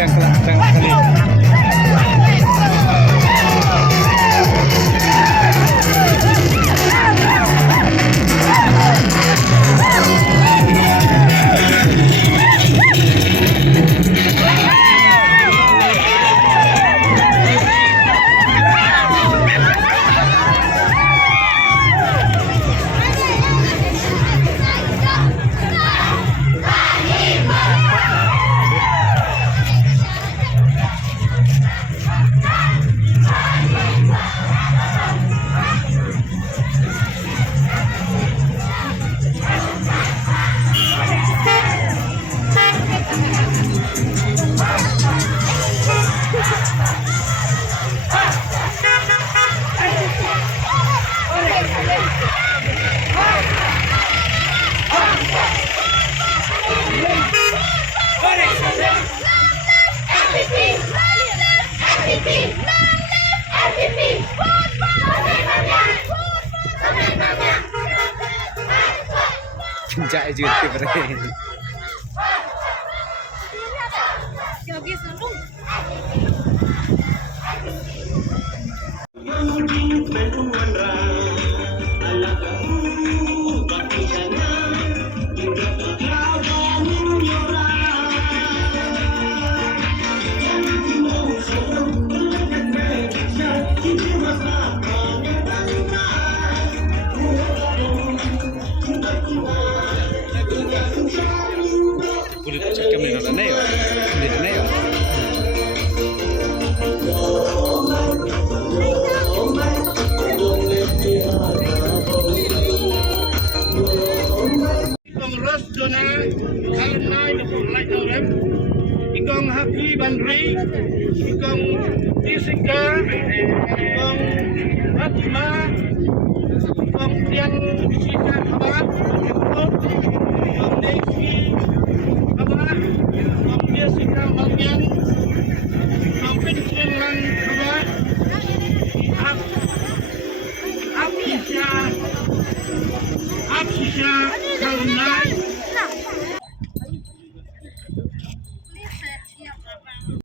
yang kelakang kali. Jaya juti beri. Boleh cek kamera mana ya? Di mana ya? Kongres Dona Kalnai Like Orang Ikong Happy Bandri Ikong Tisika Ikong Fatima Ikong Tiang Sika